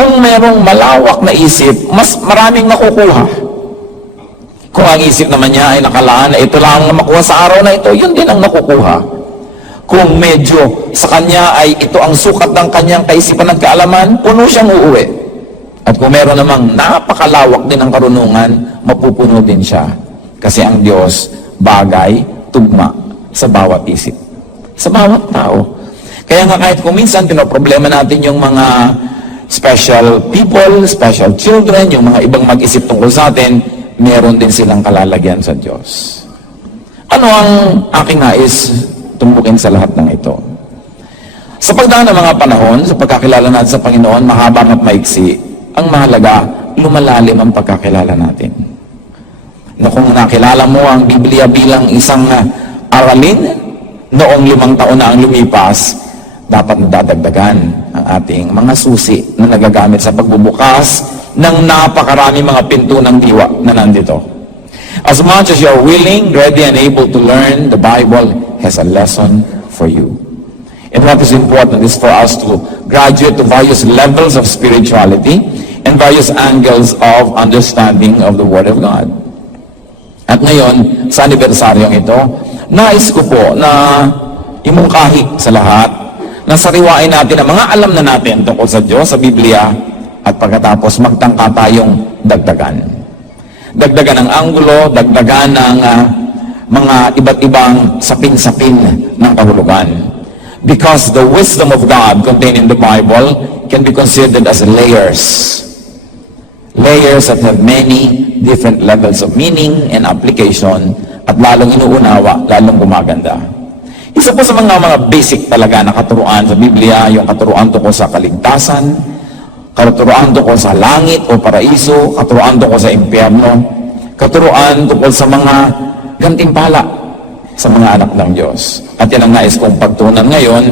Kung merong malawak na isip, mas maraming nakukuha. Kung ang isip naman niya ay nakalaan na ito lang ang makuha sa araw na ito, yun din ang nakukuha. Kung medyo sa kanya ay ito ang sukat ng kanyang kaisipan at kaalaman, puno siyang uuwi. At kung meron namang napakalawak din ang karunungan, mapupuno din siya. Kasi ang Diyos, bagay, tugma sa bawat isip. Sa bawat tao. Kaya nga kahit kung minsan pinoproblema natin yung mga special people, special children, yung mga ibang mag-isip tungkol sa atin, meron din silang kalalagyan sa Diyos. Ano ang aking nais tumbukin sa lahat ng ito? Sa pagdaan ng mga panahon, sa pagkakilala natin sa Panginoon, mahaba at maiksi, ang mahalaga, lumalalim ang pagkakilala natin. Na kung nakilala mo ang Biblia bilang isang aralin, noong 5 taon na ang lumipas, dapat nadadagdagan ang ating mga susi na nagagamit sa pagbubukas ng napakarami mga pinto ng diwa na nandito. As much as you're willing, ready, and able to learn, the Bible has a lesson for you. And what is important is for us to graduate to various levels of spirituality and various angles of understanding of the Word of God. At ngayon, sa anibersaryong ito, nais ko po na imungkahi sa lahat na sariwain natin ang mga alam na natin tungkol sa Diyos, sa Biblia, at pagkatapos magtangka tayong dagdagan. Dagdagan ng anggulo, dagdagan ng mga iba't ibang sapin-sapin ng kahulugan. Because the wisdom of God contained in the Bible can be considered as layers. Layers that have many different levels of meaning and application, at lalong inuunawa, lalong gumaganda. Isa po sa mga basic talaga na katuruan sa Biblia, yung katuruan tungkol sa kaligtasan, katuruan tungkol sa langit o paraiso, katuruan tungkol sa impyerno, katuruan tungkol sa mga gantimpala sa mga anak ng Diyos. At yan ang nais kong pagtunan ngayon,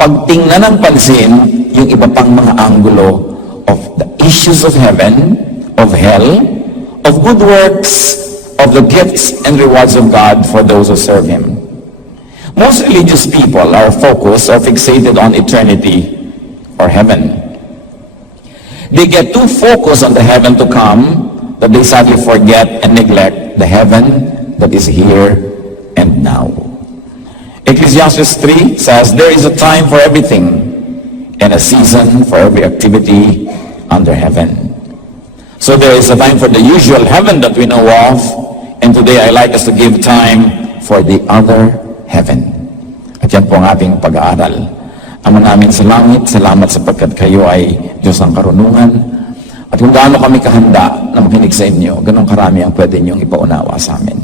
pagtingnan ng pansin yung iba pang mga anggulo of the issues of heaven, of hell, of good works, of the gifts and rewards of God for those who serve Him. Most religious people are focused or fixated on eternity or heaven. They get too focused on the heaven to come that they sadly forget and neglect the heaven that is here and now. Ecclesiastes 3 says, there is a time for everything and a season for every activity under heaven. So there is a time for the usual heaven that we know of, and today I like us to give time for the other heaven. At yan po ang ating pag-aaral. Ama namin sa langit, salamat sapagkat kayo ay Diyos ng karunungan. At kung gaano kami kahanda na makinig sa inyo, ganun karami ang pwede niyong ipaunawa sa amin.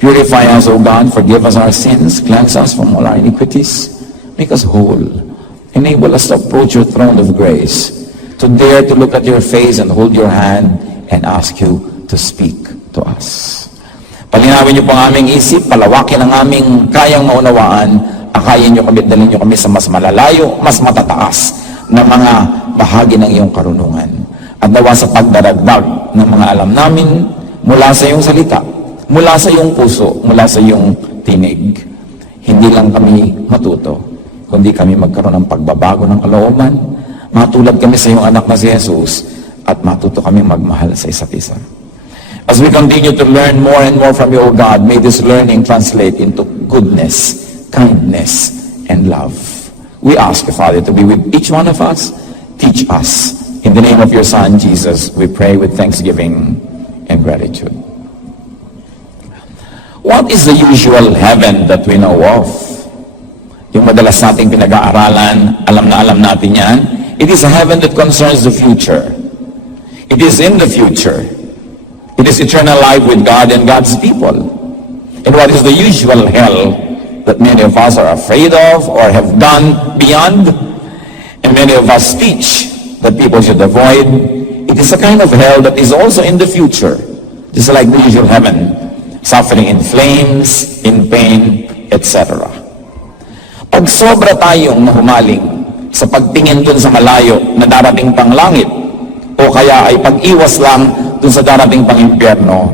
Purify us, O God, forgive us our sins, cleanse us from all our iniquities, make us whole, enable us to approach your throne of grace, to dare to look at your face and hold your hand and ask you to speak to us. Palinawin niyo po ang aming isip, palawakin ang aming kayang maunawaan, akayin niyo kami, dalhin niyo kami sa mas malalayo, mas matataas na mga bahagi ng iyong karunungan. At nawa sa pagdaragdag ng mga alam namin mula sa iyong salita, mula sa iyong puso, mula sa iyong tinig. Hindi lang kami matuto, kundi kami magkaroon ng pagbabago ng kalooban, matulad kami sa iyong anak na si Jesus, at matuto kami magmahal sa isa't isa. As we continue to learn more and more from you, O God, may this learning translate into goodness, kindness, and love. We ask you, Father, to be with each one of us. Teach us. In the name of your Son, Jesus, we pray with thanksgiving and gratitude. What is the usual heaven that we know of? Yung madalas nating pinag-aaralan, alam na alam natin yan. It is a heaven that concerns the future. It is in the future. It is eternal life with God and God's people. And what is the usual hell that many of us are afraid of or have gone beyond, and many of us teach that people should avoid? It is a kind of hell that is also in the future, just like the usual heaven, suffering in flames, in pain, etc. Pag sobra tayong nahumaling sa pagtingin dun sa malayo na darating pang langit, o kaya ay pag-iwas lang dun sa darating pang impyerno,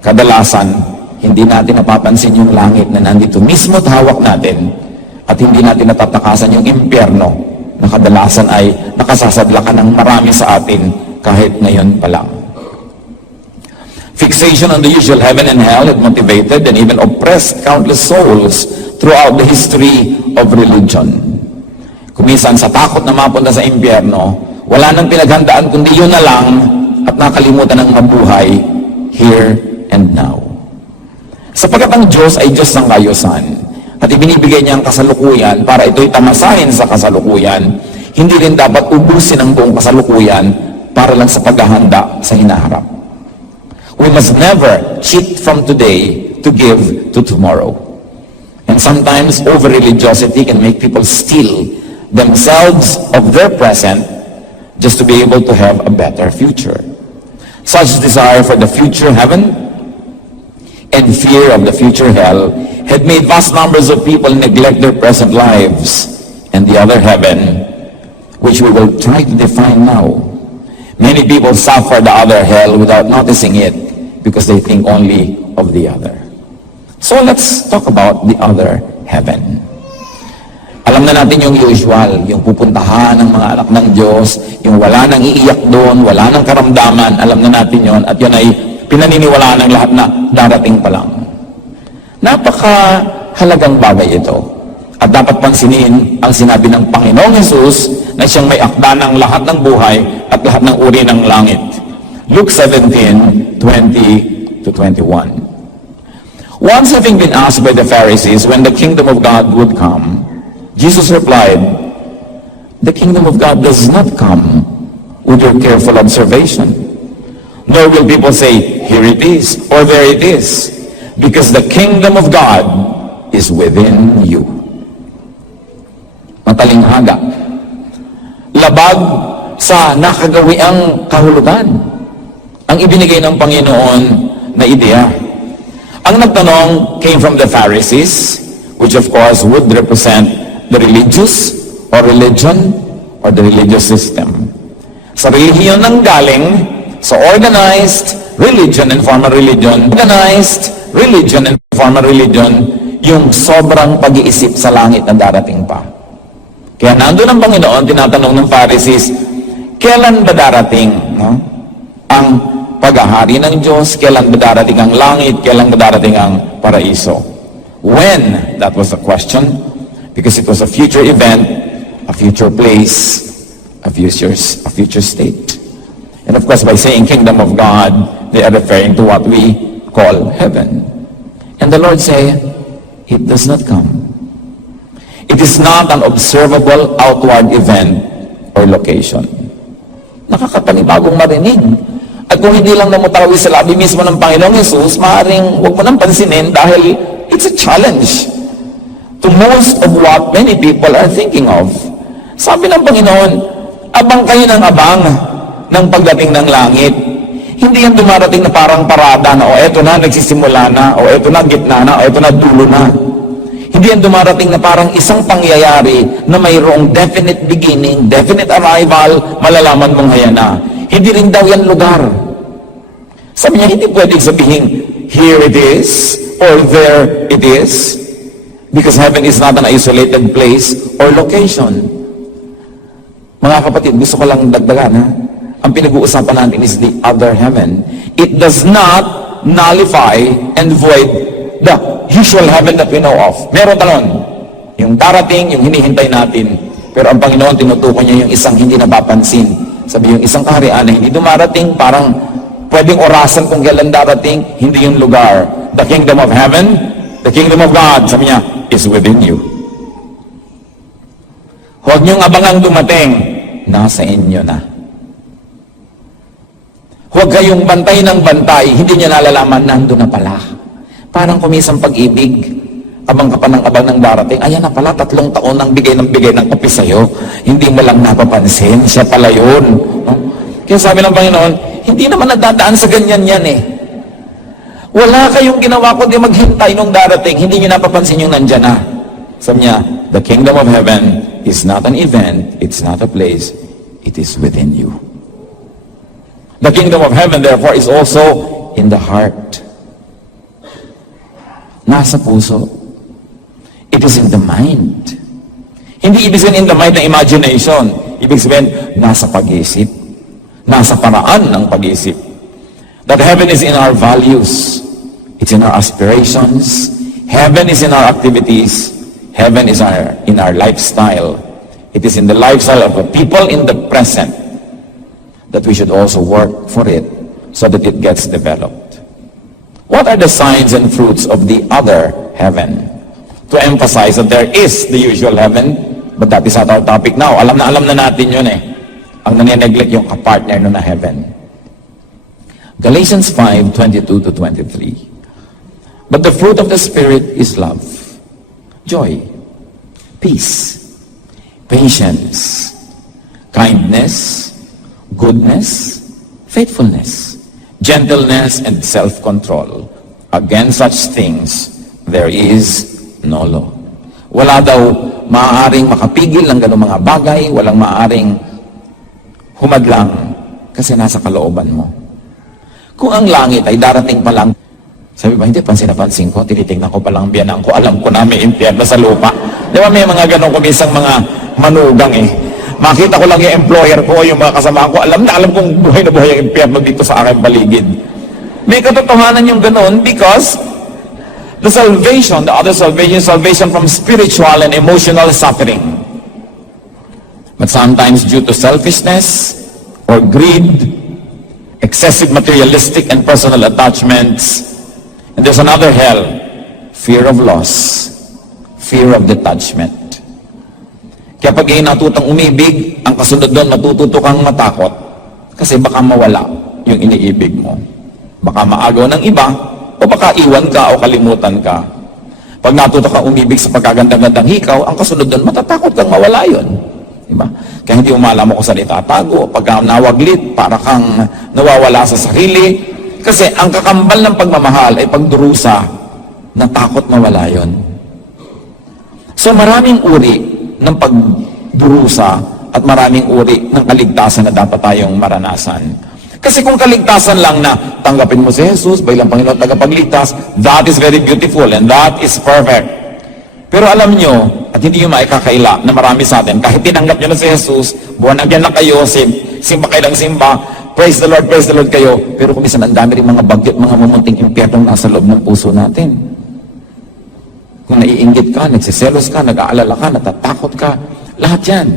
kadalasan, hindi natin napapansin yung langit na nandito mismo at hawak natin, at hindi natin natatakasan yung impyerno na kadalasan ay nakasasadlakan ng marami sa atin kahit ngayon pa lang. Fixation on the usual heaven and hell had motivated and even oppressed countless souls throughout the history of religion. Kumisan sa takot na mapunta sa impyerno, wala nang pinaghandaan kundi yun na lang at nakalimutan ng mabuhay here and now. Sapagkat ang Diyos ay Diyos ng kayusan at ibinibigay niya ang kasalukuyan para ito'y tamasahin sa kasalukuyan, hindi rin dapat ubusin ang buong kasalukuyan para lang sa paghahanda sa hinaharap. We must never cheat from today to give to tomorrow. And sometimes over-religiosity can make people steal themselves of their present just to be able to have a better future. Such desire for the future heaven and fear of the future hell had made vast numbers of people neglect their present lives and the other heaven, which we will try to define now. Many people suffer the other hell without noticing it because they think only of the other. So let's talk about the other heaven. Alam na natin yung usual, yung pupuntahan ng mga anak ng Diyos, yung wala nang iiyak doon, wala nang karamdaman, alam na natin yon at yun ay pinaniniwalaan ng lahat na darating pa lang. Napakahalagang bagay ito. At dapat pansinin ang sinabi ng Panginoong Hesus na siyang may akda ng lahat ng buhay at lahat ng uri ng langit. Luke 17:20-21. Once having been asked by the Pharisees when the kingdom of God would come, Jesus replied, "The kingdom of God does not come with your careful observation. Nor will people say, 'Here it is,' or 'There it is,' because the kingdom of God is within you." Matalinghaga. Labag sa nakagawiang kahulugan ang ibinigay ng Panginoon na ideya. Ang nagtanong came from the Pharisees, which of course would represent the religious or religion or the religious system. Sa relihiyon nang galing, sa organized religion and formal religion, yung sobrang pag-iisip sa langit na darating pa. Kaya nandun ang Panginoon, tinatanong ng Pharisees, kailan ba darating ang paghahari ng Diyos? Kailan ba darating ang langit? Kailan ba darating ang paraiso? When? That was the question. Because it was a future event, a future place, a future state. And of course, by saying kingdom of God, they are referring to what we call heaven. And the Lord say, it does not come. It is not an observable outward event or location. Nakakapanibagong marinig. At kung hindi lang namutawi sa labi mismo ng Panginoong Hesus, maaaring huwag mo nang pansinin dahil it's a challenge to most of what many people are thinking of. Sabi ng Panginoon, abang kayo ng abang ng pagdating ng langit. Hindi yan dumarating na parang parada na, o eto na, nagsisimula na, o eto na, gitna na, o eto na, dulo na. Hindi yan dumarating na parang isang pangyayari na mayroong definite beginning, definite arrival, malalaman mong haya na. Hindi rin daw yan lugar. Sabi niya, hindi pwedeng sabihin, here it is, or there it is, because heaven is not an isolated place or location. Mga kapatid, gusto ko lang dagdagan, ha? Ang pinag-uusapan natin is the other heaven. It does not nullify and void the usual heaven that we know of. Meron talon. Yung darating, yung hinihintay natin. Pero ang Panginoon, tinutukoy niya yung isang hindi napapansin. Sabi yung isang kaharian na hindi dumarating, parang pwedeng orasan kung kailan darating, hindi yung lugar. The kingdom of heaven, the kingdom of God, sabi niya, is within you. Huwag niyong abangang dumating, nasa inyo na. Huwag kayong bantay ng bantay, hindi niya nalalaman, nando na pala. Parang kumisang pag-ibig, abang ka pa ng abang ng darating, ayan na pala, 3 taon nang bigay ng kape sa'yo, hindi mo lang napapansin, siya pala yun. Kaya sabi ng Panginoon, hindi naman nadadaan sa ganyan yan eh. Wala kayong ginawa kundi maghintay nung darating, hindi niyo napapansin yung nandyan na. Sabi niya, the kingdom of heaven is not an event, it's not a place, it is within you. The kingdom of heaven, therefore, is also in the heart. Nasa puso. It is in the mind. Hindi ibig sabihin in the mind na imagination. Ibig sabihin, nasa pag-iisip. Nasa paraan ng pag-iisip. That heaven is in our values. It's in our aspirations. Heaven is in our activities. Heaven is in our lifestyle. It is in the lifestyle of the people in the present that we should also work for it so that it gets developed. What are the signs and fruits of the other heaven? To emphasize that there is the usual heaven, but that is not our topic now. Alam na natin yun eh. Ang nanineglect yung kapartner nun na heaven. Galatians 5:22-23. But the fruit of the Spirit is love, joy, peace, patience, kindness, goodness, faithfulness, gentleness, and self-control. Against such things, there is no law. Wala daw maaaring makapigil ng ganung mga bagay, walang maaaring humadlang kasi nasa kalooban mo. Kung ang langit ay darating pa lang, sabi ba, hindi, pansin ko, tinitingnan ko palang biyanan ko, alam ko na may impyerno sa lupa. Di ba may mga ganong kumisang mga manugang eh. Makita ko lang yung employer ko, yung mga kasama ko, alam kong buhay na buhay ang impyerno dito sa aking paligid. May katotohanan yung ganon because the salvation, the other salvation, salvation from spiritual and emotional suffering. But sometimes due to selfishness or greed, excessive materialistic and personal attachments, and there's another hell, fear of loss, fear of detachment. Kaya pag natutang umibig, ang kasunod doon, matututo kang matakot kasi baka mawala yung iniibig mo. Baka maagaw ng iba, o baka iwan ka o kalimutan ka. Pag natuto kang umibig sa pagkagandang-gandang hikaw, ang kasunod doon, matatakot kang mawala yun. Diba? Kaya hindi umala mo kung saan itatago, pagka nawaglit, para kang nawawala sa sarili. Kasi ang kakambal ng pagmamahal ay pagdurusa na takot mawala yun. So maraming uri ng pagdurusa at maraming uri ng kaligtasan na dapat tayong maranasan. Kasi kung kaligtasan lang na tanggapin mo si Jesus bilang Panginoon at tagapagligtas, that is very beautiful and that is perfect. Pero alam nyo, at hindi nyo maikakaila na marami sa atin, kahit tinanggap nyo na si Jesus, buwan na na kayo, simba kayo ng simba, praise the Lord kayo, pero kumisan ang dami rin mga bagyot, mga mumunting impyerno nasa loob ng puso natin. Kung naiinggit ka, nagsiselos ka, nag-aalala ka, natatakot ka, lahat yan.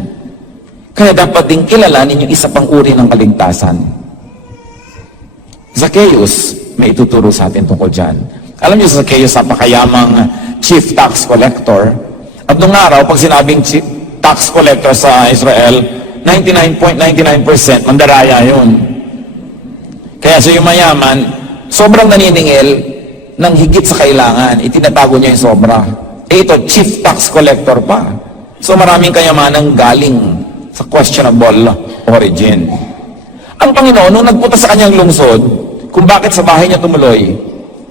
Kaya dapat din kilalanin yung isa pang uri ng kaligtasan. Zacchaeus, may ituturo sa atin tungkol dyan. Alam niyo, Zacchaeus, napakayamang chief tax collector. At nung araw, pag sinabing chief tax collector sa Israel, 99.99% mandaraya yun. Kaya sa yung mayaman, sobrang naniningil ng higit sa kailangan. Itinatago niya yung sobra. Ito, chief tax collector pa. So maraming kayamanang galing sa questionable origin. Ang Panginoon, nung nagpunta sa kanyang lungsod, kung bakit sa bahay niya tumuloy,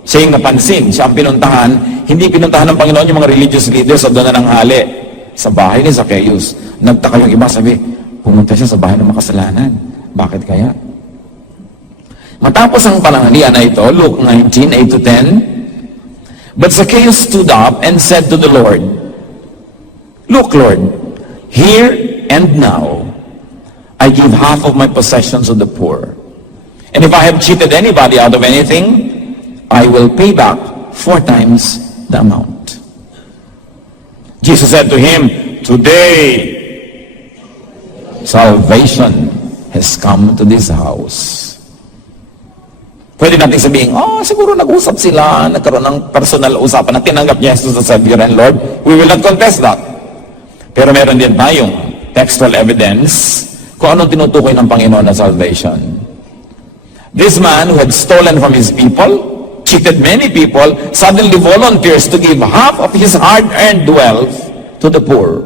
siya yung napansin, siya ang pinuntahan, hindi pinuntahan ng Panginoon yung mga religious leaders o doon na nanghali. Sa bahay ni Zacchaeus, nagtaka yung iba, sabi, pumunta siya sa bahay ng makasalanan. Bakit kaya? Matapos ang pananghalian na ito, Luke 19:8-10, but Zacchaeus stood up and said to the Lord, "Look, Lord, here and now, I give half of my possessions to the poor. And if I have cheated anybody out of anything, I will pay back 4 times the amount." Jesus said to him, "Today, salvation has come to this house." Pwede natin sabihin, siguro nag-usap sila, nagkaroon ng personal usapan na tinanggap niya Jesus as Savior and Lord. We will not contest that. Pero meron din tayong textual evidence kung anong tinutukoy ng Panginoon na salvation. This man who had stolen from his people, cheated many people, suddenly volunteers to give half of his hard-earned wealth to the poor.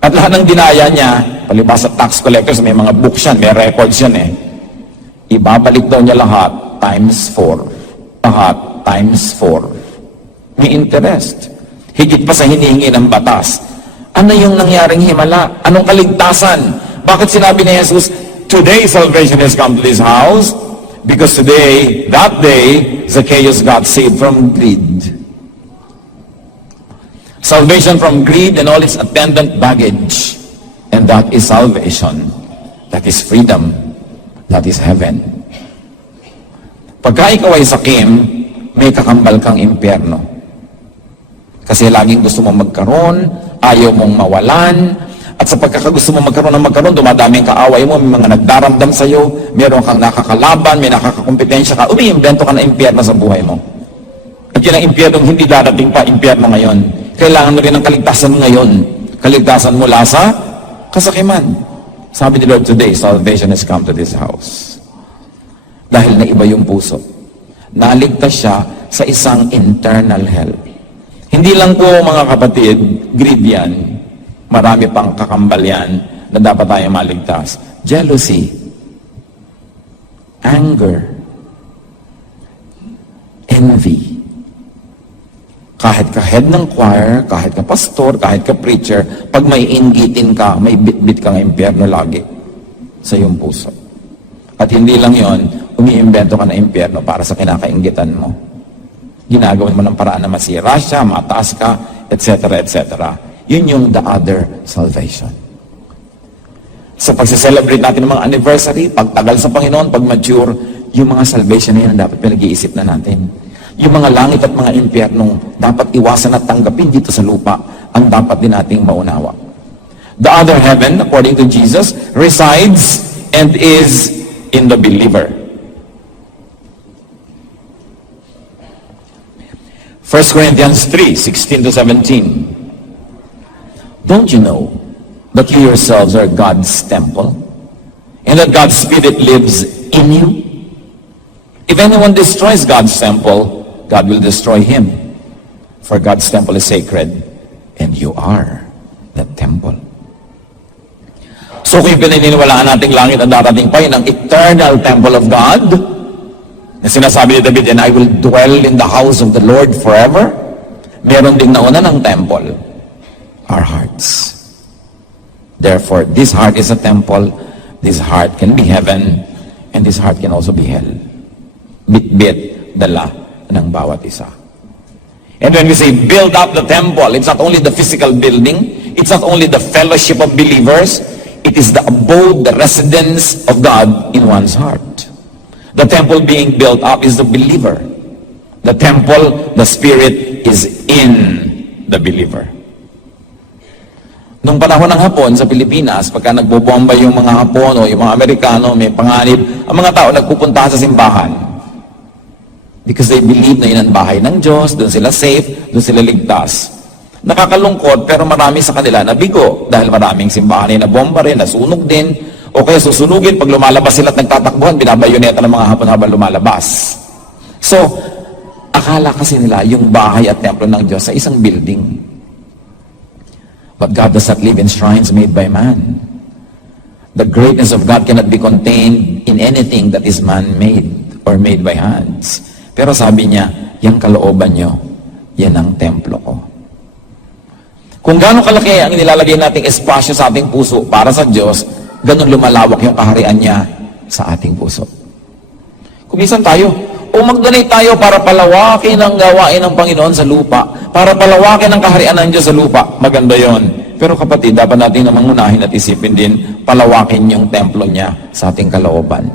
At lahat ng dinaya niya, palibas sa tax collectors, may mga books yan, may records yan eh. Ibabalik daw niya lahat times 4. Lahat times 4. May interest. Higit pa sa hinihingi ng batas. Ano yung nangyaring himala? Anong kaligtasan? Bakit sinabi ni Jesus, "Today salvation has come to this house"? Because today, that day, Zacchaeus got saved from greed. Salvation from greed and all its attendant baggage. And that is salvation. That is freedom. That is heaven. Pagka ikaw ay sakim, may kakambal kang impyerno. Kasi laging gusto mong magkaroon, ayaw mong mawalan, at sa pagkakagusto mo magkaroon, dumadami ang kaaway mo, may mga nagdaramdam sa'yo, meron kang nakakalaban, may nakakakompetensya ka, umiimbento ka na impyerno sa buhay mo. At yun ang impyernong hindi darating pa, impyerno ngayon. Kailangan mo rin ng kaligtasan ngayon. Kaligtasan mula sa kasakiman. Sabi ni Lord, today, salvation has come to this house. Dahil naiba yung puso. Naligtas siya sa isang internal hell. Hindi lang po, mga kapatid, greed yan. Marami pang kakambal yan na dapat tayo maligtas. Jealousy, anger, envy. Kahit ka head ng choir, kahit ka pastor, kahit ka preacher, pag may inggitin ka, may bit-bit kang impyerno lagi sa iyong puso. At hindi lang yon, umiimbento ka na impyerno para sa kinakainggitan mo. Ginagawin mo ng paraan na masira siya, mataas ka, etc., etc. Yun yung the other salvation. Sa pagse-celebrate natin ng mga anniversary, pagtagal sa Panginoon, pag mature, yung mga salvation na yan dapat pinag-iisip na natin. Yung mga langit at mga impyernong dapat iwasan at tanggapin dito sa lupa, ang dapat din nating maunawa. The other heaven, according to Jesus, resides and is in the believer. 1 Corinthians 3:16 to 17. Don't you know that you yourselves are God's temple and that God's Spirit lives in you? If anyone destroys God's temple, God will destroy him. For God's temple is sacred and you are the temple. So kung pinaniniwalaan nating langit ang darating pa, yun ang eternal temple of God, na sinasabi ni David, and I will dwell in the house of the Lord forever. Meron ding nauna ng temple, our hearts. Therefore, this heart is a temple, this heart can be heaven, and this heart can also be hell. Bit-bit, dala ng bawat isa. And when we say build up the temple, it's not only the physical building, it's not only the fellowship of believers, it is the abode, the residence of God in one's heart. The temple being built up is the believer. The temple, the Spirit is in the believer. Nung panahon ng Hapon sa Pilipinas, pagka nagbobomba yung mga Hapon o yung mga Amerikano, may panganib, ang mga tao nagpupunta sa simbahan. Because they believe na yun ang bahay ng Diyos, doon sila safe, doon sila ligtas. Nakakalungkot, pero marami sa kanila nabigo dahil maraming simbahan ay nabomba rin, nasunog din, o kaya susunugin, pag lumalabas sila at nagtatakbuhan, binabayoneta ng mga Hapon habang lumalabas. So, akala kasi nila yung bahay at templo ng Diyos sa isang building. But God does not live in shrines made by man. The greatness of God cannot be contained in anything that is man-made or made by hands. Pero sabi niya, yung kalooban nyo, yan ang templo ko. Kung gaano kalaki ang nilalagay nating espasyo sa ating puso para sa Diyos, ganun lumalawak yung kaharian niya sa ating puso. Kumisan tayo, o mag-donate tayo para palawakin ang gawain ng Panginoon sa lupa, para palawakin ang kaharian ng Diyos sa lupa, maganda yon. Pero kapatid, dapat natin namang unahin at isipin din, palawakin yung templo niya sa ating kalooban.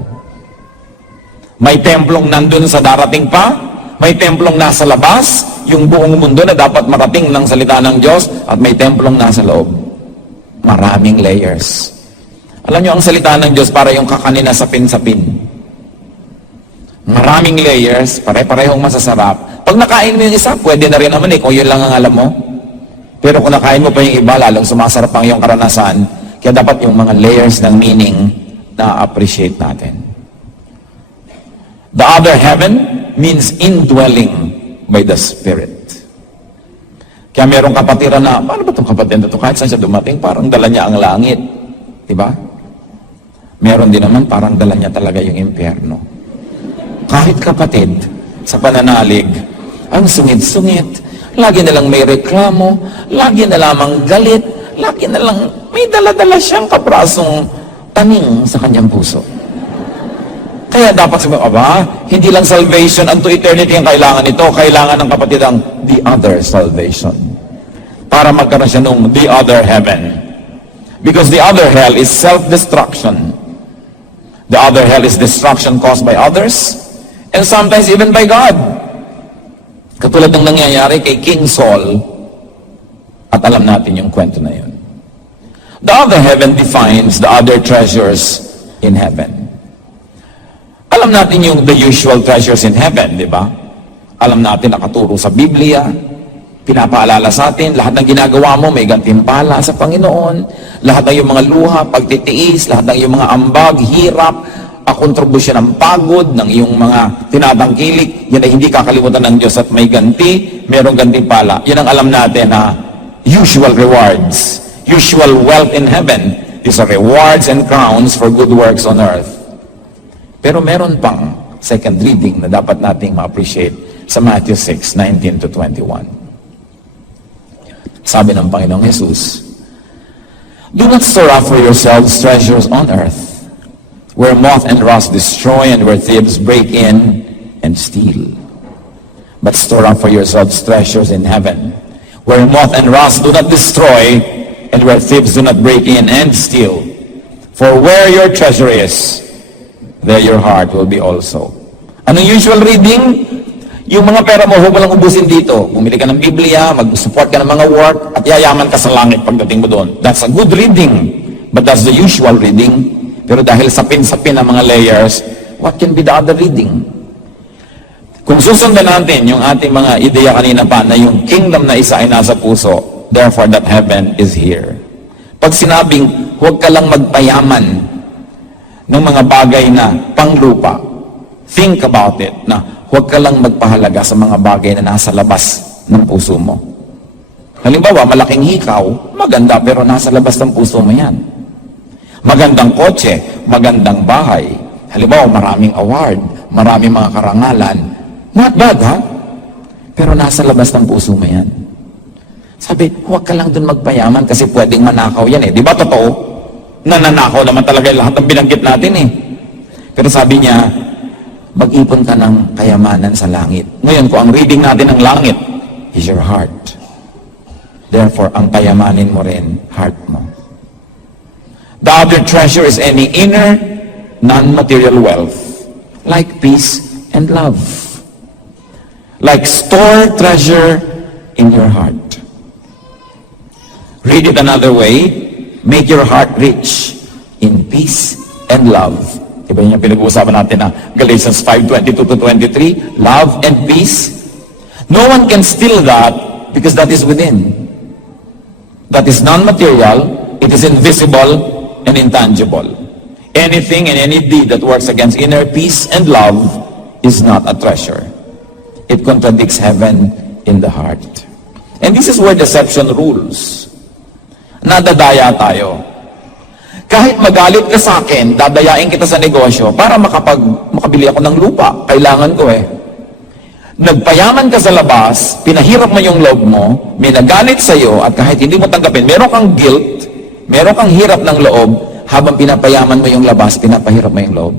May templong nandun sa darating pa, may templong nasa labas, yung buong mundo na dapat marating ng salita ng Diyos, at may templong nasa loob. Maraming layers. Alam niyo, ang salita ng Diyos para yung kakanin na sapin-sapin. Maraming layers, pare-parehong masasarap. Pag nakain mo yung isa, pwede na rin naman kung yun lang ang alam mo. Pero kung nakain mo pa yung iba, lalong sumasarap ang iyong karanasan. Kaya dapat yung mga layers ng meaning na appreciate natin. The other heaven means indwelling by the Spirit. Kaya merong kapatiran na, paano ba itong kapatid na ito? Kahit saan siya dumating, parang dala niya ang langit. Diba? Meron din naman, parang dala niya talaga yung impyerno. Kahit kapatid, sa pananalig, ang sungit-sungit, lagi na lang may reklamo, lagi na lamang galit, lagi na lang may dala-dala siyang kaprasong taning sa kanyang puso. Kaya dapat sabihin, aba, hindi lang salvation unto eternity ang kailangan nito, kailangan ng kapatid ang the other salvation. para magkaroon siya nung the other heaven. Because the other hell is self-destruction. The other hell is destruction caused by others, and sometimes even by God. Katulad ng nangyayari kay King Saul, at alam natin yung kwento na yun. The other heaven defines the other treasures in heaven. Alam natin yung the usual treasures in heaven, di ba? Alam natin, nakaturo sa Biblia, pinapaalala sa atin, lahat ng ginagawa mo may gantimpala sa Panginoon, lahat ng yung mga luha, pagtitiis, lahat ng yung mga ambag, hirap, kontribusyon ng pagod, ng iyong mga tinatangkilik, yan ay hindi kakalimutan ng Diyos at may ganti, merong gantimpala. Yan ang alam natin na usual rewards, usual wealth in heaven. These are rewards and crowns for good works on earth. Pero meron pang second reading na dapat nating ma-appreciate sa Matthew 6:19 to 21. Sabi ng Panginoong Jesus, "Do not store up for yourselves treasures on earth, where moth and rust destroy and where thieves break in and steal. But store up for yourselves treasures in heaven, where moth and rust do not destroy and where thieves do not break in and steal. For where your treasure is, there your heart will be also." Anong usual reading? Yung mga pera mo, huwag mo lang ubusin dito. Bumili ka ng Biblia, mag-support ka ng mga work, at yayaman ka sa langit pagdating mo doon. That's a good reading, but that's the usual reading. Pero dahil sapin-sapin ang mga layers, what can be the other reading? Kung susundan natin yung ating mga ideya kanina pa na yung kingdom na isa ay nasa puso, therefore that heaven is here. Pag sinabing, huwag ka lang magpayaman ng mga bagay na panglupa, think about it, na huwag ka lang magpahalaga sa mga bagay na nasa labas ng puso mo. Halimbawa, malaking hikaw, maganda pero nasa labas ng puso mo yan. Magandang kotse, magandang bahay. Halimbawa, maraming award, maraming mga karangalan. Not bad, ha? Pero nasa labas ng puso mo yan. Sabi, huwag ka lang dun magpayaman kasi pwedeng manakaw yan eh. Di ba totoo? Nananakaw naman talaga lahat ng binanggit natin eh. Pero sabi niya, mag-ipon ka ng kayamanan sa langit. Ngayon, kung ang reading natin ng langit is your heart. Therefore, ang kayamanin mo rin, heart mo. The other treasure is any inner, non-material wealth, like peace and love. Like store treasure in your heart. Read it another way, make your heart rich in peace and love. Iba yung pinag-uusapan natin na Galatians 5:22 to 23, love and peace. No one can steal that because that is within. That is non-material, it is invisible, and intangible. Anything and any deed that works against inner peace and love is not a treasure. It contradicts heaven in the heart. And this is where deception rules. Nadadaya tayo. Kahit magalit ka sa akin, dadayain kita sa negosyo para makabili ako ng lupa. Kailangan ko eh. Nagpayaman ka sa labas, pinahirap mo yung loob mo, may nagalit sa'yo, at kahit hindi mo tanggapin, meron kang guilt, meron kang hirap ng loob, habang pinapayaman mo yung labas, pinapahirap mo yung loob.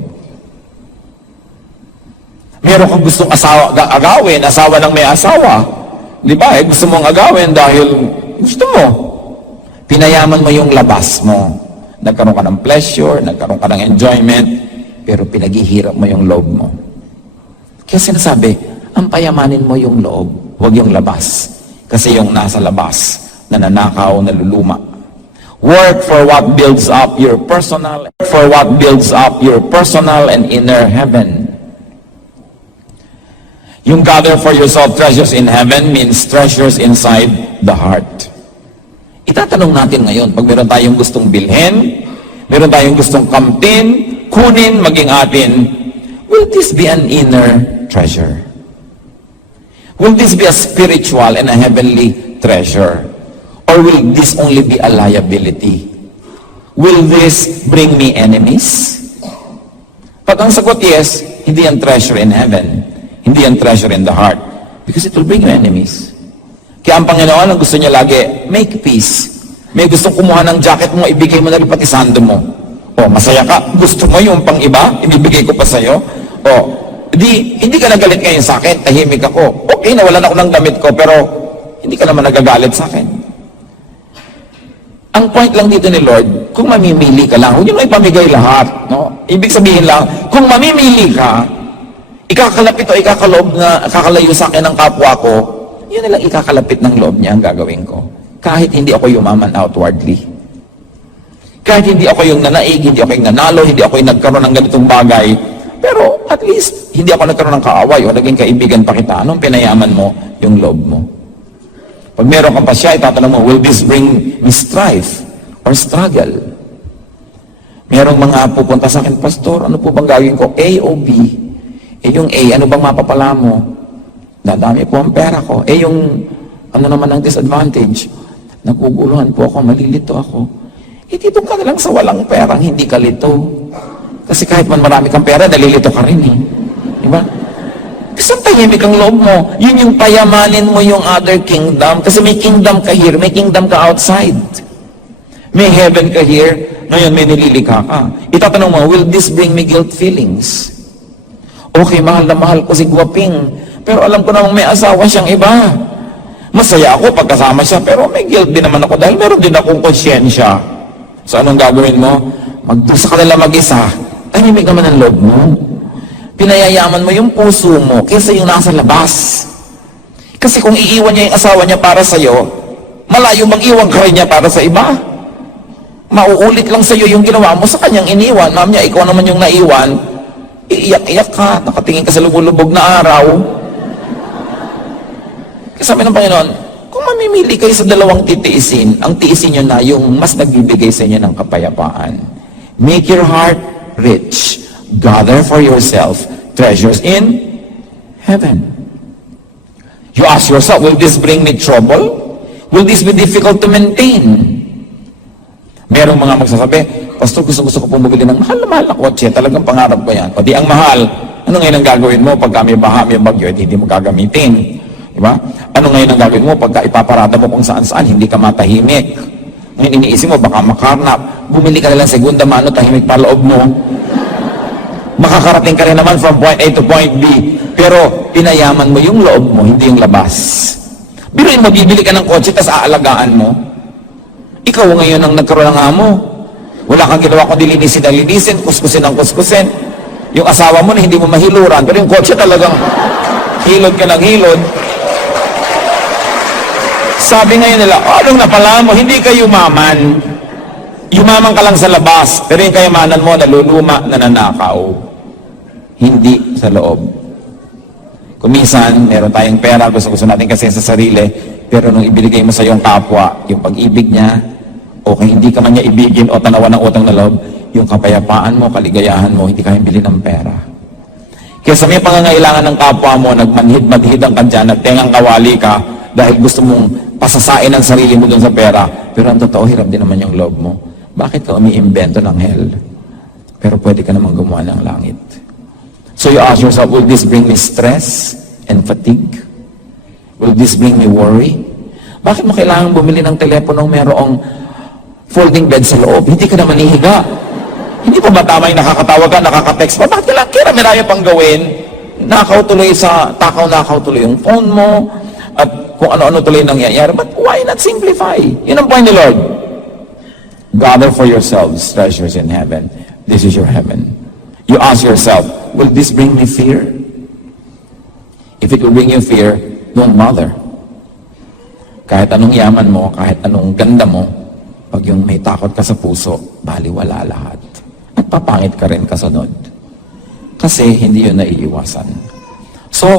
Meron kang gustong agawin, asawa ng may asawa. Di ba? Gusto mong agawin dahil gusto mo. Pinayaman mo yung labas mo. Nagkaroon ka ng pleasure, nagkaroon ka ng enjoyment, pero pinaghihirap mo yung loob mo. Kaya sinasabi, ang payamanin mo yung loob, huwag yung labas. Kasi yung nasa labas, nananakaw, naluluma. Work for what builds up your personal and inner heaven. Yung gather for yourself treasures in heaven means treasures inside the heart. Itatanong natin ngayon, pag meron tayong gustong bilhin, meron tayong gustong kamtin, kunin, maging atin, will this be an inner treasure? Will this be a spiritual and a heavenly treasure? Or will this only be a liability? Will this bring me enemies? Pag ang sagot yes, hindi yan treasure in heaven. Hindi yan treasure in the heart. Because it will bring you enemies. Kaya ang Panginoon, ang gusto niya lagi, make peace. May gustong kumuha ng jacket mo, ibigay mo na rin pati sando mo. O, masaya ka. Gusto mo yung pang iba, ibibigay ko pa sa'yo. O, hindi ka nagalit ngayon sa akin, tahimik ako. Okay, nawalan ako ng damit ko, pero hindi ka naman nagagalit sa akin. Ang point lang dito ni Lord, kung mamimili ka lang, huwag nyo lang ipamigay lahat. No? Ibig sabihin lang, kung mamimili ka, ikakalapit o ikakaloob na kakalayo sa akin ng kapwa ko, yun na lang ikakalapit ng loob niya ang gagawin ko. Kahit hindi ako yumaman outwardly. Kahit hindi ako yung nanaig, hindi ako yung nanalo, hindi ako yung nagkaroon ng ganitong bagay, pero at least, hindi ako nagkaroon ng kaaway o naging kaibigan pa kita. Anong pinayaman mo? Yung loob mo. Pag meron kang pasya, itatanong mo, will this bring me strife or struggle? Merong mga pupunta sa akin, Pastor, ano po bang gagawin ko? A o B? Eh yung A, ano bang mapapala mo? Dadami po ang pera ko. Eh yung, ano naman ang disadvantage? Naguguluhan po ako, malilito ako. Eh dito ka na lang sa walang perang, hindi ka lito. Kasi kahit man marami kang pera, nalilito ka rin eh. Diba? Kasi ang tahimik ang loob mo. Yun yung payamanin mo yung other kingdom. Kasi may kingdom ka here, may kingdom ka outside. May heaven ka here, ngayon may nililikha ka. Itatanong mo, will this bring me guilt feelings? Okay, mahal na mahal ko si Guwaping. Pero alam ko namang may asawa siyang iba. Masaya ako pagkasama siya, pero may guilt din naman ako dahil meron din akong konsyensya. So anong gagawin mo? Magdusa ka nila mag-isa. Tahimik naman ang loob mo. Pinayayaman mo yung puso mo kaysa yung nasa labas. Kasi kung iiwan niya yung asawa niya para sa'yo, malayo mag-iwan ka rin niya para sa iba. Mauulit lang sa'yo yung ginawa mo sa kanyang iniwan. Ma'am niya, ikaw naman yung naiwan, iiyak-iyak ka, nakatingin ka sa lumulubog na araw. Kasi sabi ng Panginoon, kung mamimili kayo sa dalawang titiisin, ang tiisin nyo na yung mas nagbibigay sa inyo ng kapayapaan. Make your heart rich. Gather for yourself treasures in heaven. You ask yourself, will this bring me trouble? Will this be difficult to maintain? Merong mga magsasabi, Pastor, gusto ko bumili ng mahal na kotse. Talagang pangarap ko yan. O di ang mahal, ano ngayon ang gagawin mo pagka may baha, may bagyo, at hindi mo gagamitin? Diba? Ano ngayon ang gagawin mo pagka ipaparada mo kung saan-saan, hindi ka matahimik? Ngayon iniisip mo, baka makarnap. Bumili ka na lang segunda mano, tahimik pa loob mo. Makakarating ka rin naman from point A to point B. Pero pinayaman mo yung loob mo, hindi yung labas. Biruin mo, bibili ka ng kotse, tas aalagaan mo. Ikaw ngayon ang nagkaroon ng amo. Wala kang ginawa kundi linisin ang linisin, kuskusin ang kuskusin. Yung asawa mo na hindi mo mahiluran, pero yung kotse talagang hilod ka ng hilod. Sabi ngayon nila, anong napala mo? Hindi ka yumaman. Yumaman ka lang sa labas, pero yung kayamanan mo, naluluma, nananakaw. Hindi sa loob. Kung minsan, meron tayong pera, gusto natin kasi sa sarili, pero nung ibigay mo sa iyong kapwa, yung pag-ibig niya, o kung hindi ka man niya ibigin o tanawan ng utang na loob, yung kapayapaan mo, kaligayahan mo, hindi kayang bilhin ng pera. Kaya sa may pangangailangan ng kapwa mo, nagmanhid-manhidang ka dyan, nagtengang kawali ka, dahil gusto mong pasasain ang sarili mo dun sa pera, pero ang totoo, hirap din naman yung loob mo. Bakit ka umiimbento ng hell? Pero pwede ka namang gumawa ng langit. So you ask yourself, will this bring me stress and fatigue? Will this bring me worry? Bakit mo kailangan bumili ng teleponong merong folding bed sa loob? Hindi ka naman hihiga. Hindi pa ba tama yung nakakatawag ka, nakaka-text pa? Bakit kailangan kira marami pang gawin? Takaw-nakaw tuloy yung phone mo, at kung ano-ano tuloy nangyayari. But why not simplify? Yun ang point ni Lord. Gather for yourselves treasures in heaven. This is your heaven. You ask yourself, will this bring me fear? If it will bring you fear, don't bother. Kahit anong yaman mo, kahit anong ganda mo, pag yung may takot ka sa puso, baliwala lahat. At papangit ka rin kasunod. Kasi hindi yun naiiwasan. So,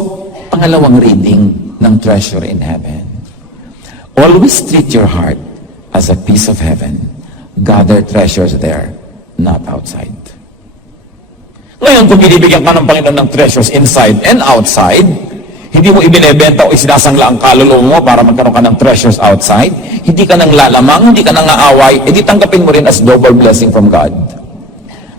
pangalawang reading ng treasure in heaven. Always treat your heart as a piece of heaven. Gather treasures there, not outside. Ngayon, kung binibigyan ka ng Panginoon ng treasures inside and outside, hindi mo ibinebenta o isinasangla ang kaluluwa mo para magkaroon ka ng treasures outside, hindi ka nang lalamang, hindi ka nang aaway, edi tanggapin mo rin as double blessing from God.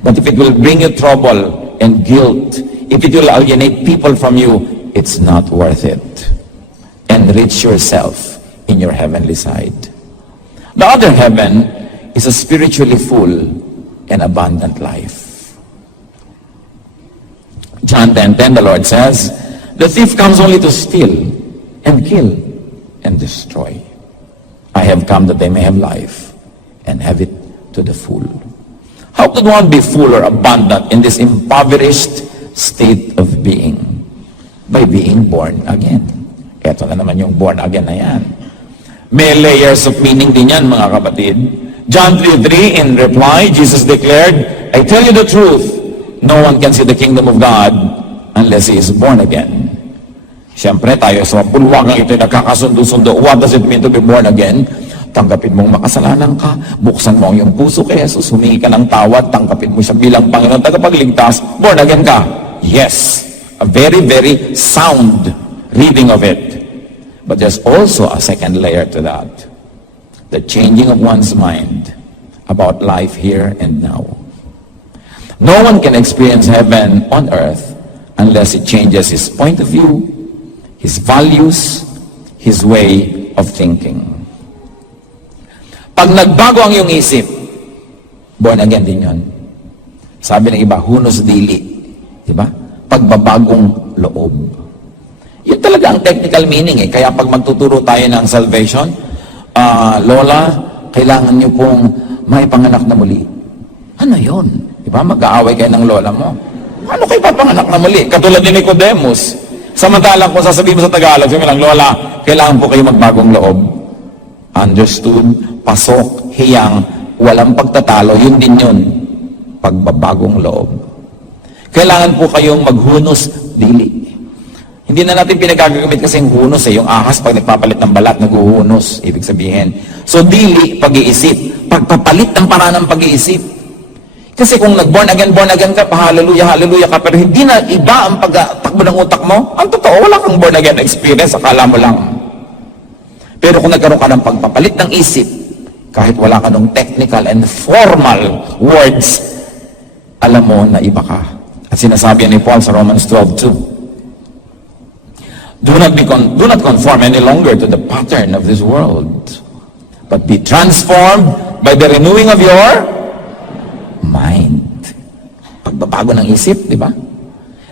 But if it will bring you trouble and guilt, if it will alienate people from you, it's not worth it. Enrich yourself in your heavenly side. The other heaven is a spiritually full and abundant life. John 10:10, the Lord says, the thief comes only to steal and kill and destroy. I have come that they may have life and have it to the full. How could one be full or abundant in this impoverished state of being? By being born again. Ito na naman yung born again na yan. May layers of meaning din yan, mga kapatid. John 3:3, in reply, Jesus declared, I tell you the truth, no one can see the kingdom of God unless he is born again. Siyempre, tayo sa bulwagang ito nagkakasundo-sundo. What does it mean to be born again? Tanggapin mong makasalanan ka, buksan mo ang iyong puso kay Jesus, humingi ka ng tawad, tanggapin mo siya bilang Panginoon, tagapagligtas, born again ka. Yes, a very, very sound reading of it. But there's also a second layer to that. The changing of one's mind about life here and now. No one can experience heaven on earth unless he changes his point of view, his values, his way of thinking. Pag nagbago ang iyong isip, born again din yun. Sabi ng iba, hunos dili. Diba? Pagbabagong loob. Yun talaga ang technical meaning eh. Kaya pag magtuturo tayo ng salvation, Lola, kailangan niyo pong may panganak na muli. Ano yun? Diba? Mag-aaway kayo ng lola mo. Ano kayo papanganak na muli? Katulad ni Nicodemus. Samantalang kung sasabihin mo sa Tagalog, sabi lang, Lola, kailangan po kayo magbagong loob. Understood, pasok, hiyang, walang pagtatalo, yun din yun. Pagbabagong loob. Kailangan po kayong maghunos dili. Hindi na natin pinagagamit kasi yung hunos eh. Yung ahas pag nagpapalit ng balat, naghuhunos. Ibig sabihin. So dili, pag-iisip. Pagpapalit ng paraan ng pag-iisip. Kasi kung nag-born again ka, hallelujah, hallelujah ka, pero hindi na iba ang pagtakbo ng utak mo, ang totoo, wala kang born again experience, akala mo lang. Pero kung nagkaroon ka ng pagpapalit ng isip, kahit wala ka ng technical and formal words, alam mo na iba ka. At sinasabi ni Paul sa Romans 12:2, Do not conform any longer to the pattern of this world, but be transformed by the renewing of your mind. Pagbabago ng isip, di ba?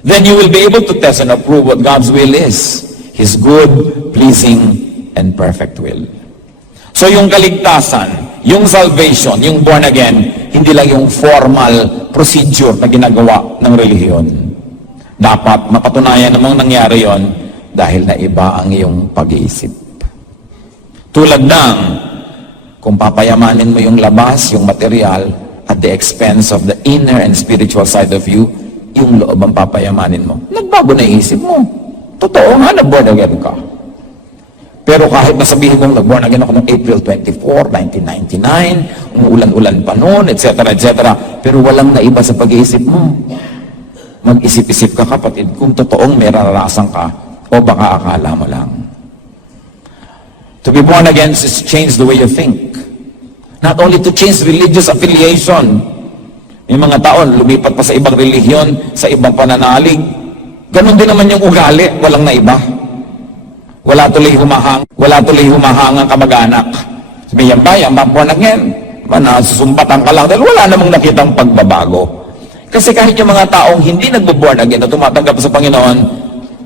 Then you will be able to test and approve what God's will is, His good, pleasing, and perfect will. So yung kaligtasan, yung salvation, yung born again, hindi lang yung formal procedure na ginagawa ng relihiyon. Dapat mapatunayan namang nangyari yon dahil na iba ang iyong pag-iisip. Tulad ng kung papayamanin mo yung labas, yung material, at the expense of the inner and spiritual side of you, yung loob ang papayamanin mo. Nagbago na isip mo. Totoo nga, nag-born again ka. Pero kahit nasabihin mong nag-born again ako noong April 24, 1999, umuulan-ulan pa noon, etc., etc., pero walang naiba sa pag-iisip mo. Mag-isip-isip ka, kapatid, kung totoong may naranasan ka, o baka akala mo lang. To be born again is to change the way you think. Not only to change religious affiliation. Yung mga tao, lumipat pa sa ibang relihiyon, sa ibang pananalig. Ganon din naman yung ugali, walang naiba. Wala tuloy humahang ang kamag-anak. Sabi, yan ba born again? Nasusumbatan ka lang dahil wala namang nakitang pagbabago. Kasi kahit yung mga taong hindi nagbo-born again na tumatanggap sa Panginoon,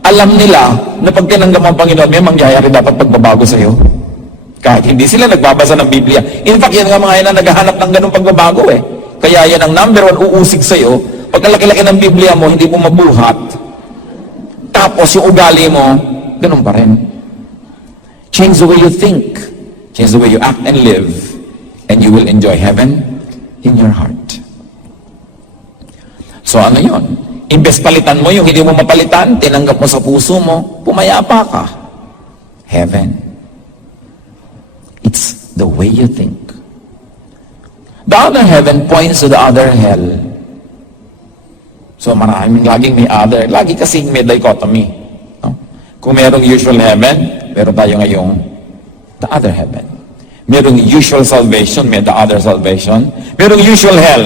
alam nila na pag tinanggap ang Panginoon, may mangyayari dapat pagbabago sa iyo. Kahit hindi sila nagbabasa ng Biblia. In fact, yan nga mga yan na naghahanap ng ganung pagbabago eh. Kaya yan ang number 1 uusig sa iyo. Pag laki-laki ng Biblia mo, hindi mo mabuhat. Tapos yung ugali mo, ganun pa rin. Change the way you think. Change the way you act and live. And you will enjoy heaven in your heart. So ano yun? Imbes palitan mo yung hindi mo mapalitan, tinanggap mo sa puso mo, pumayapa ka. Heaven. It's the way you think. The other heaven points to the other hell. So maraming laging may other, lagi kasing may dichotomy. No? Kung merong usual heaven, meron tayo ngayong the other heaven. Merong usual salvation, may the other salvation. Merong usual hell,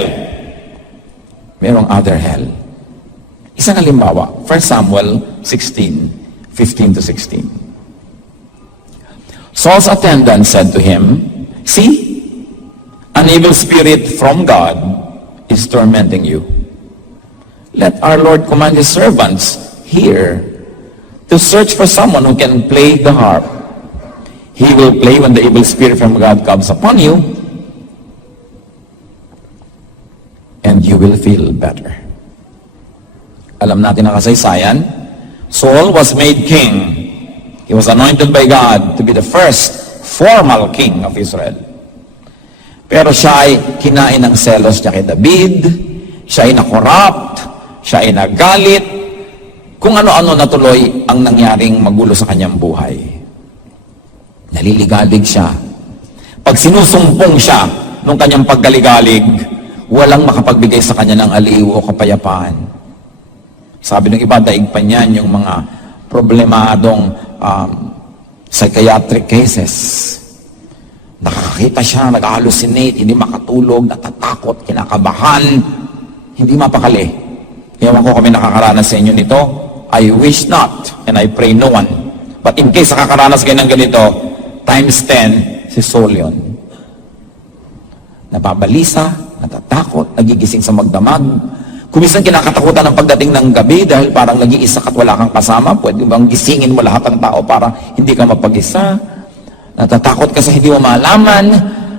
merong other hell. Isang halimbawa, 1 Samuel 16, 15 to 16. Saul's attendant said to him, See, an evil spirit from God is tormenting you. Let our Lord command his servants here to search for someone who can play the harp. He will play when the evil spirit from God comes upon you, you will feel better. Alam natin ang kasaysayan. Saul was made king. He was anointed by God to be the first formal king of Israel. Pero siya ay kinain ng selos niya kay David, siya ay na-corrupt, siya ay nagalit, kung ano-ano natuloy ang nangyaring magulo sa kanyang buhay. Naliligalig siya. Pag sinusumpong siya nung kanyang paggaligalig, walang makapagbigay sa kanya ng aliw o kapayapaan. Sabi ng iba, daig pa niyan yung mga problemadong psychiatric cases. Nakakakita siya, nag-hallucinate, hindi makatulog, natatakot, kinakabahan, hindi mapakali. Ewan ko kami nakakaranas sa inyo nito. I wish not, and I pray no one. But in case nakakaranas kayo ng ganito, times 10, si Saul yun. Nababalisa, natatakot, nagigising sa magdamag. Kumisan kinakatakutan ng pagdating ng gabi dahil parang nag-iisa at wala kang kasama. Pwede bang gisingin mo lahat ng tao para hindi ka mapag-isa? Natatakot ka sa hindi mo maalaman.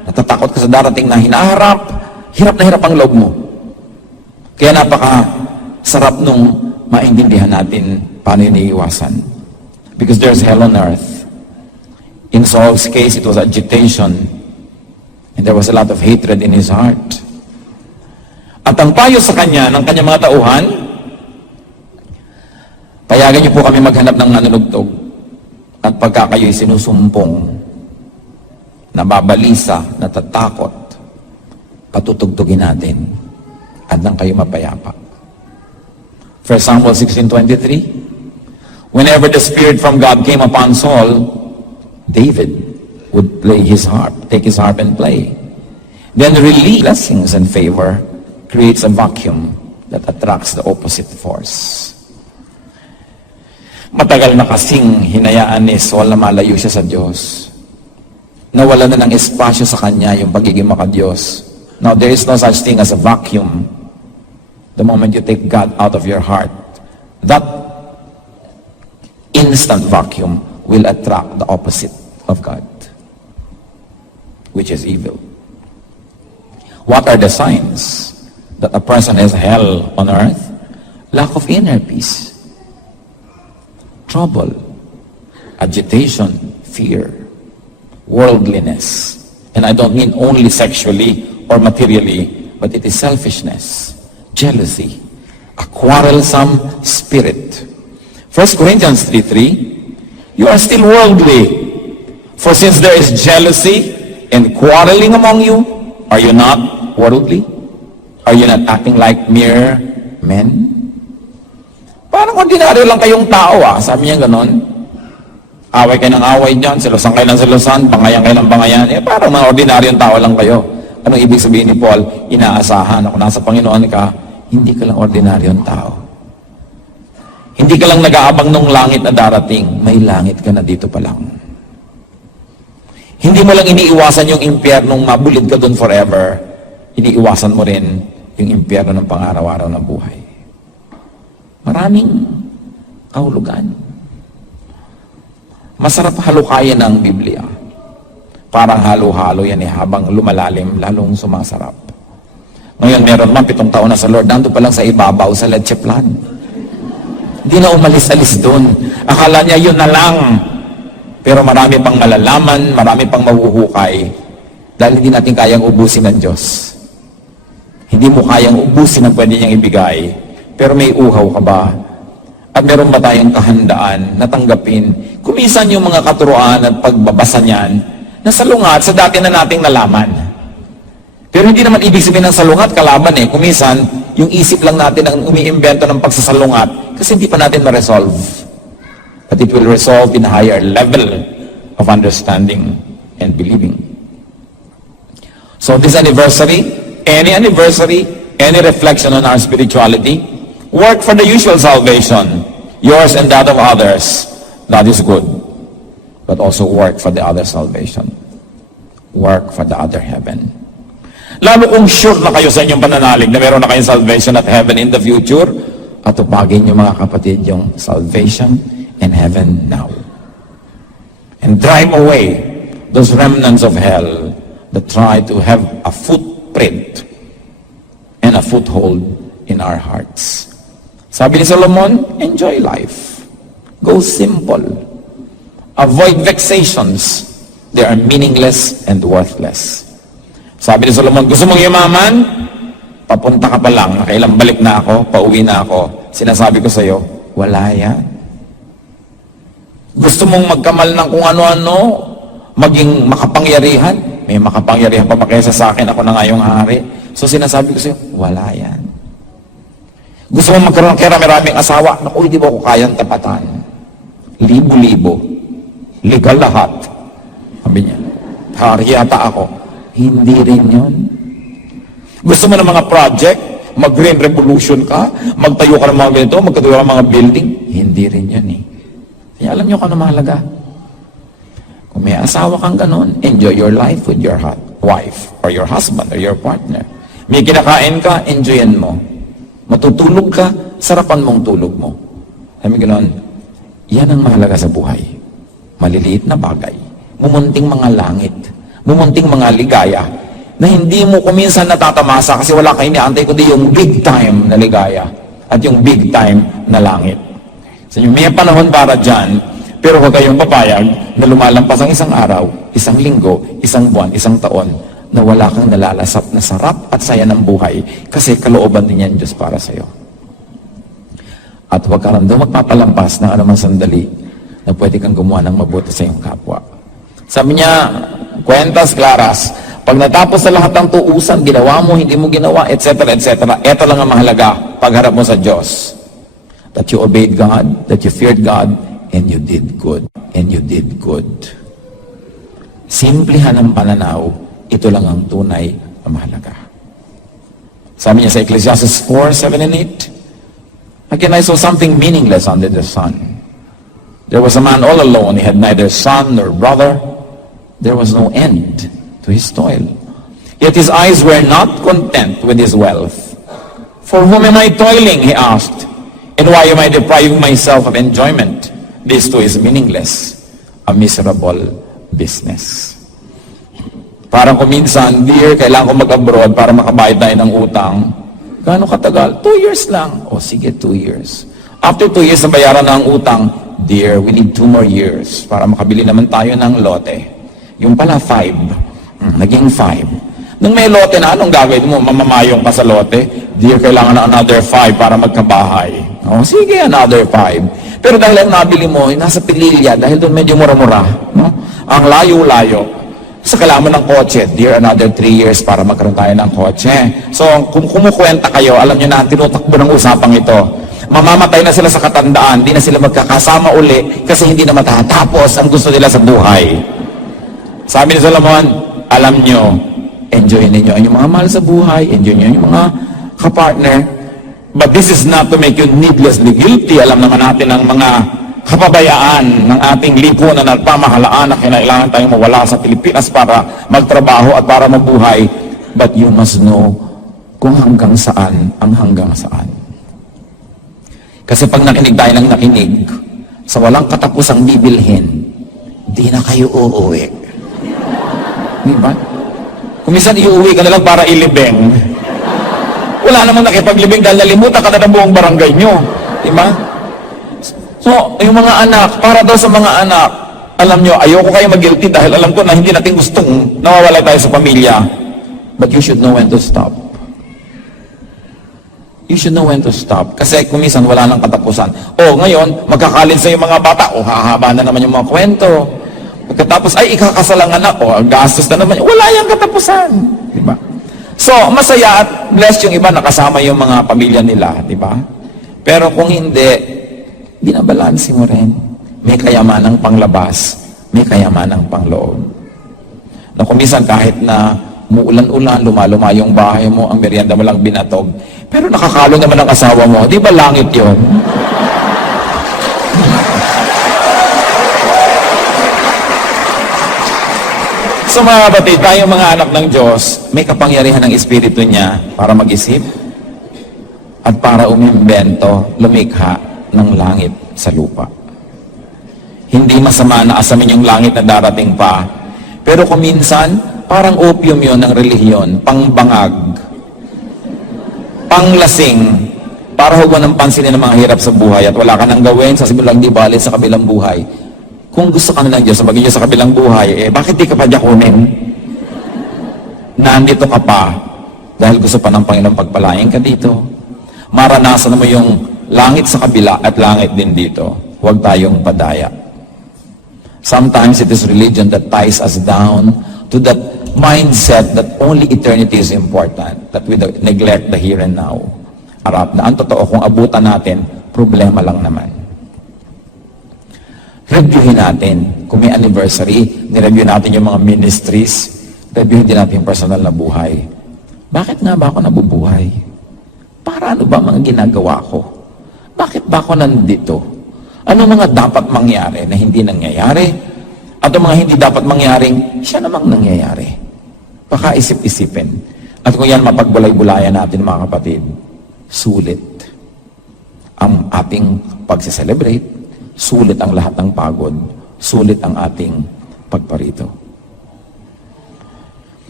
Natatakot ka sa darating na hinaharap. Hirap na hirap ang loob mo. Kaya napaka-sarap nung maintindihan natin paano iniiwasan. Because there's hell on earth. In Saul's case, it was agitation. And there was a lot of hatred in his heart. At ang payo sa kanya, ng kanyang mga tauhan, payagan niyo po kami maghanap ng manunugtog. At pagka kayo'y sinusumpong, nababalisa, natatakot, patutugtugin natin at nang kayo mapayapa. 1 Samuel 16:23, whenever the Spirit from God came upon Saul, David would play his harp, take his harp and play. Then release blessings and favor creates a vacuum that attracts the opposite force. Matagal na kasing hinayaan ni Saul na malayo siya sa Diyos. Nawala na ng espasyo sa kanya yung pagiging makadiyos. Now, there is no such thing as a vacuum. The moment you take God out of your heart, that instant vacuum will attract the opposite of God, which is evil. What are the signs that a person has hell on earth? Lack of inner peace, trouble, agitation, fear, worldliness. And I don't mean only sexually or materially, but it is selfishness, jealousy, a quarrelsome spirit. 1 Corinthians 3:3, you are still worldly. For since there is jealousy and quarreling among you, are you not worldly? Are you not acting like mere men? Parang ordinaryo lang kayong tao sabi niya ganon. Away kayo ng away dyan, silusan kayo ng silusan, bangayan kayo ng bangayan. Parang mga ordinaryong tao lang kayo. Anong ibig sabihin ni Paul? Inaasahan, kung nasa Panginoon ka, hindi ka lang ordinaryong tao. Hindi ka lang nag-aabang ng langit na darating, may langit ka na dito pa lang. Hindi mo lang iniiwasan yung impyernong mabulid ka dun forever, iniiwasan mo rin yung impyerno ng pang-araw-araw na buhay. Maraming kahulugan. Masarap halukayan ng Biblia. Parang halo-halo yan habang lumalalim, lalong sumasarap. Ngayon meron man 7 taon na sa Lord, nandun pa lang sa ibabaw sa leche plan. Hindi na umalis-alis doon. Akala niya yun na lang. Pero marami pang malalaman, marami pang mahuhukay dahil hindi natin kayang ubusin ng Diyos. Hindi mo kayang ubusin ang pwede niyang ibigay, pero may uhaw ka ba? At meron ba tayong kahandaan na tanggapin? Kumisan yung mga katuruan at pagbabasa niyan, nasalungat sa dati na nating nalaman. Pero hindi naman ibig sabihin ng salungat, kalaban Kumisan, yung isip lang natin ang umiimbento ng pagsasalungat kasi hindi pa natin ma-resolve. But it will resolve in a higher level of understanding and believing. So this anniversary, any reflection on our spirituality, work for the usual salvation, yours and that of others. That is good. But also work for the other salvation. Work for the other heaven. Lalo kung sure na kayo sa inyong pananalig na meron na kayong salvation at heaven in the future, atupagin niyo mga kapatid yung salvation and heaven now. And drive away those remnants of hell that try to have a footprint and a foothold in our hearts. Sabi ni Solomon, enjoy life. Go simple. Avoid vexations. They are meaningless and worthless. Sabi ni Solomon, gusto mong yumaman? Papunta ka pa lang, nakailang balik na ako, pauwi na ako. Sinasabi ko sa'yo, wala yan. Gusto mong magkamal ng kung ano-ano, maging makapangyarihan? May makapangyarihan pa ba kaysa sa akin, ako na nga yung hari. So sinasabi ko sa'yo, wala yan. Gusto mong magkaroon ng maraming asawa? Naku, hindi mo ko kayang tapatan. Libo-libo. Legal lahat. Sabi niya, hari yata ako. Hindi rin yun. Gusto mo ng mga project? Mag-green revolution ka? Magtayo ka ng mga ganito? Magtayo ka ng mga building? Hindi rin yun eh. Kaya alam niyo kung ano mahalaga. Kung may asawa kang ganon, enjoy your life with your wife or your husband or your partner. May kinakain ka, enjoyan mo. Matutulog ka, sarapan mong tulog mo. Sabi ganon, yan ang mahalaga sa buhay. Maliliit na bagay. Mumunting mga langit. Mumunting mga ligaya na hindi mo kuminsan natatamasa kasi wala kayo niantay kundi yung big time na ligaya at yung big time na langit. So, may panahon para dyan, pero huwag kayong papayag na lumalampas ang isang araw, isang linggo, isang buwan, isang taon, na wala kang nalalasap na sarap at saya ng buhay kasi kalooban din yan Diyos para sa'yo. At huwag ka rin daw magpapalampas ng anumang sandali na pwede kang gumawa ng mabuti sa iyong kapwa. Sabi niya, Cuentas Claras, pag natapos sa lahat ng tuusan, ginawa mo, hindi mo ginawa, etc., etc., ito lang ang mahalaga pagharap mo sa Diyos. That you obeyed God, that you feared God, and you did good. And you did good. Simplihan ang pananaw, ito lang ang tunay na mahalaga. Sabi niya sa Ecclesiastes 4, 7 and 8, again, I saw something meaningless under the sun. There was a man all alone. He had neither son nor brother. There was no end to his toil. Yet his eyes were not content with his wealth. For whom am I toiling, he asked, and why am I depriving myself of enjoyment? This too is meaningless, a miserable business. Parang kung minsan, dear, kailangan ko mag-abroad para makabayad tayo ng utang. Gaano katagal? 2 years lang. O sige, 2 years. After 2 years na bayaran na ang utang, dear, we need 2 more years para makabili naman tayo ng lote. Yung pala 5. Naging 5. Nung may lote na, anong gagawin mo? Mamamayong ka sa lote? Dear, kailangan na another 5 para magkabahay. O sige, another 5. Pero dahil ang nabili mo, nasa Pililya, dahil doon medyo mura-mura, no? Ang layo-layo. Sa kailangan mo ng kotse, dear, another 3 years para magkaroon tayo ng kotse. So, kung kumukwenta kayo, alam nyo na, tinutakbo ng usapang ito. Mamamatay na sila sa katandaan, di na sila magkakasama uli kasi hindi na matatapos ang gusto nila sa buhay. Sabi ni Solomon, alam nyo, enjoy ninyo ang inyong mga mahal sa buhay, enjoy nyo yung mga kapartner, but this is not to make you needlessly guilty. Alam naman natin ang mga kapabayaan ng ating lipunan at pamahalaan na kailangan tayong mawala sa Pilipinas para magtrabaho at para mabuhay, but you must know kung hanggang saan ang hanggang saan. Kasi pag nakinig tayo ng nakinig, sa walang katapusang bibilhin, di na kayo uuwi. Diba? Kung minsan iuwi ka na lang para ilibing, wala namang nakipaglibing dahil nalimutan ka na ng buong barangay nyo. Diba? So, yung mga anak, para daw sa mga anak, alam nyo, ayoko kayo mag-guilty dahil alam ko na hindi natin gustong nawawala tayo sa pamilya. But you should know when to stop. You should know when to stop. Kasi kung minsan wala nang katapusan. O ngayon, magkakalin sa yung mga bata. O hahaba na naman yung mga kwento. Pagkatapos, ay ikakasal ang anak. O gastos na naman. Wala yung katapusan. Diba? So, masaya at blessed yung iba nakasama yung mga pamilya nila. Diba? Pero kung hindi, binabalansi mo rin. May kayamanang panglabas. May kayamanang pangloob. Na kung minsan kahit na muulan-ulan, lumaluma yung bahay mo, ang merienda mo lang binatog. Pero nakakalo naman ang asawa mo. Di ba langit yun? So mga kapatid, tayong mga anak ng Diyos, may kapangyarihan ng Espiritu niya para mag-isip at para umimbento, lumikha ng langit sa lupa. Hindi masama na asamin yung langit na darating pa. Pero kung minsan, parang opium yun ng relihiyon, pangbangag. panglasing, para huwag ng pansinin ng mga hirap sa buhay at wala ka nang gawin, sasabihin lang di bali sa kabilang buhay. Kung gusto ka na ng Diyos, sabagay Diyos sa kabilang buhay, bakit di ka pa diyakunin? Nandito ka pa dahil gusto pa ng Panginoon pagpalain ka dito. Maranasan mo yung langit sa kabila at langit din dito. Huwag tayong padaya. Sometimes it is religion that ties us down to that mindset that only eternity is important, that we neglect the here and now. Harap na ang totoo, kung abutan natin, problema lang naman. Reviewin natin. Kung may anniversary, nireview natin yung mga ministries, reviewin din natin yung personal na buhay. Bakit nga ba ako nabubuhay? Para ano ba mga ginagawa ko? Bakit ba ako nandito? Ano mga dapat mangyari na hindi nangyayari? At ang mga hindi dapat mangyaring, siya namang nangyayari. Pakaisip-isipin. At kung yan mapagbulay-bulayan natin, mga kapatid, sulit ang ating pagse-celebrate, sulit ang lahat ng pagod, sulit ang ating pagparito.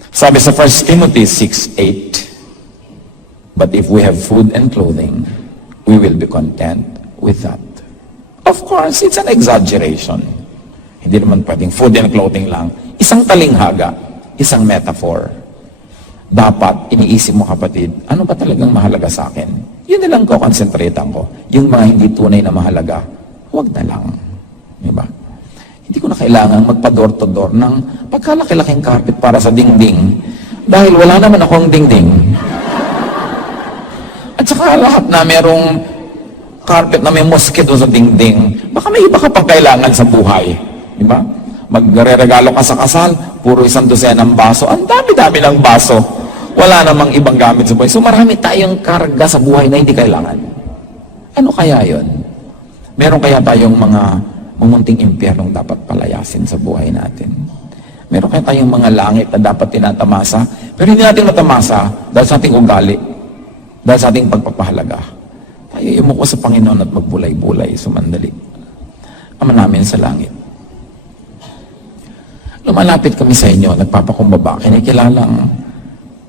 Sabi sa 1 Timothy 6:8, but if we have food and clothing, we will be content with that. Of course, it's an exaggeration. Hindi naman pwedeng food and clothing lang. Isang talinghaga, isang metaphor. Dapat, iniisip mo kapatid, ano ba talagang mahalaga sa akin? Yun na lang ko, konsentratan ko. Yung mga hindi tunay na mahalaga, huwag na lang. Diba? Hindi ko na kailangan magpa-door-to-door ng pagkalaki-laking carpet para sa dingding. Dahil wala naman akong dingding. At saka lahat na merong carpet na may mosquito sa dingding, baka may iba ka pang kailangan sa buhay. Diba? Magre-regalo ka sa kasal, puro 100 ng baso. Ang dami-dami ng baso. Wala namang ibang gamit sa buhay. So marami tayong karga sa buhay na hindi kailangan. Ano kaya yon? Meron kaya tayong mga mumunting impyernong dapat palayasin sa buhay natin? Meron kaya tayong mga langit na dapat tinatamasa, pero hindi natin matamasa dahil sa ating ugali, dahil sa ating pagpapahalaga. Tayo yumuko sa Panginoon at magbulay-bulay, sumandali. Ama namin sa langit, lumalapit kami sa inyo, nagpapakumbaba, kinikilalang